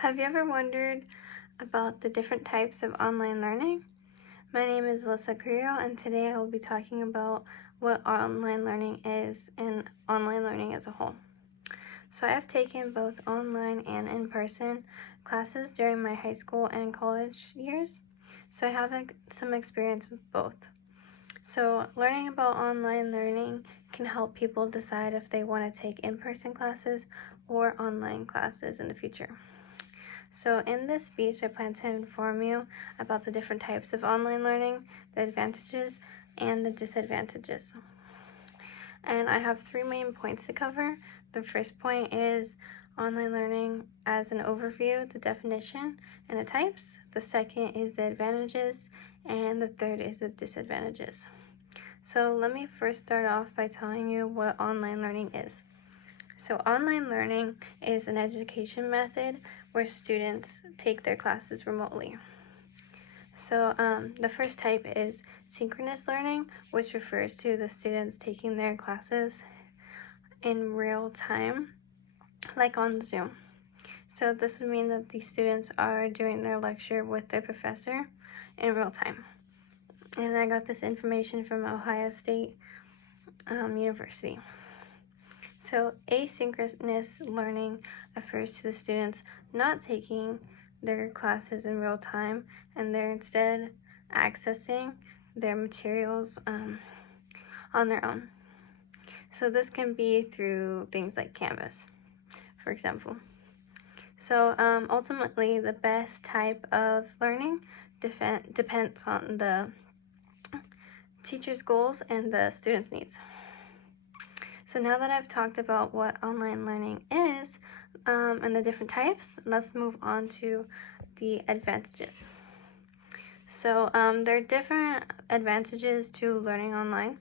Have you ever wondered about the different types of online learning? My name is Alyssa Carrillo, and today I will be talking about what online learning is and online learning as a whole. So I have taken both online and in-person classes during my high school and college years, so I have some experience with both. So learning about online learning can help people decide if they want to take in-person classes or online classes in the future. So in this speech, I plan to inform you about the different types of online learning, the advantages, and the disadvantages. And I have 3 main points to cover. The first point is online learning as an overview, the definition, and the types. The second is the advantages, and the third is the disadvantages. So let me first start off by telling you what online learning is. So online learning is an education method where students take their classes remotely. So the first type is synchronous learning, which refers to the students taking their classes in real time, like on Zoom. So this would mean that the students are doing their lecture with their professor in real time. And I got this information from Ohio State University. So asynchronous learning refers to the students not taking their classes in real time, and they're instead accessing their materials on their own. So this can be through things like Canvas, for example. So ultimately, the best type of learning depends on the teacher's goals and the student's needs. So now that I've talked about what online learning is and the different types, let's move on to the advantages. So there are different advantages to learning online.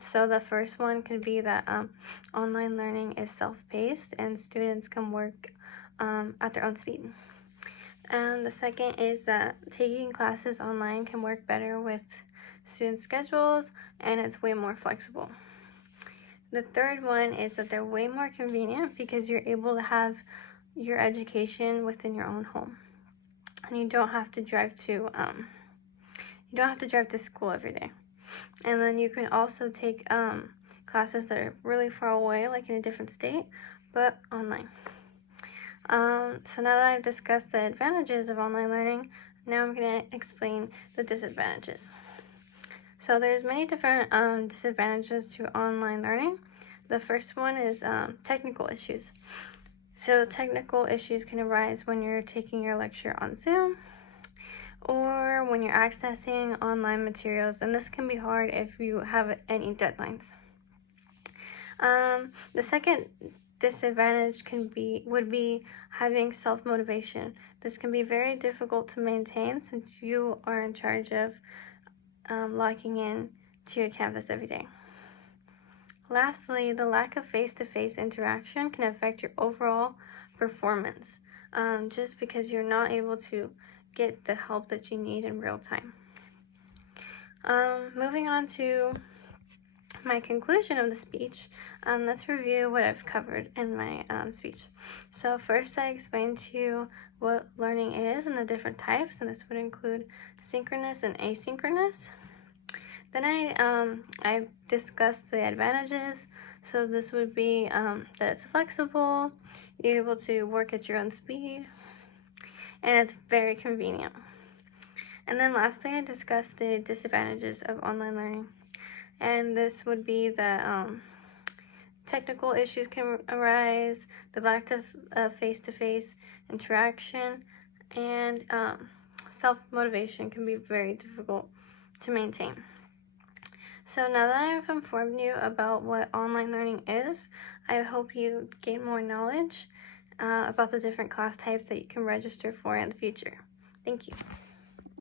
So the first one could be that online learning is self-paced and students can work at their own speed. And the second is that taking classes online can work better with student schedules, and it's way more flexible. The third one is that they're way more convenient because you're able to have your education within your own home, and you don't have to drive to school every day. And then you can also take classes that are really far away, like in a different state, but online. So now that I've discussed the advantages of online learning, now I'm going to explain the disadvantages. So there's many different disadvantages to online learning. The first one is technical issues. So technical issues can arise when you're taking your lecture on Zoom or when you're accessing online materials, and this can be hard if you have any deadlines. The second disadvantage would be having self-motivation. This can be very difficult to maintain since you are in charge of logging in to your Canvas every day. Lastly, the lack of face-to-face interaction can affect your overall performance, just because you're not able to get the help that you need in real time. Moving on to my conclusion of the speech, let's review what I've covered in my speech. So first, I explained to you what learning is and the different types, and this would include synchronous and asynchronous. Then I discussed the advantages. So this would be that it's flexible, you're able to work at your own speed, and it's very convenient. And then lastly, I discussed the disadvantages of online learning. And this would be that technical issues can arise, the lack of face-to-face interaction, and self-motivation can be very difficult to maintain. So now that I've informed you about what online learning is, I hope you gain more knowledge about the different class types that you can register for in the future. Thank you.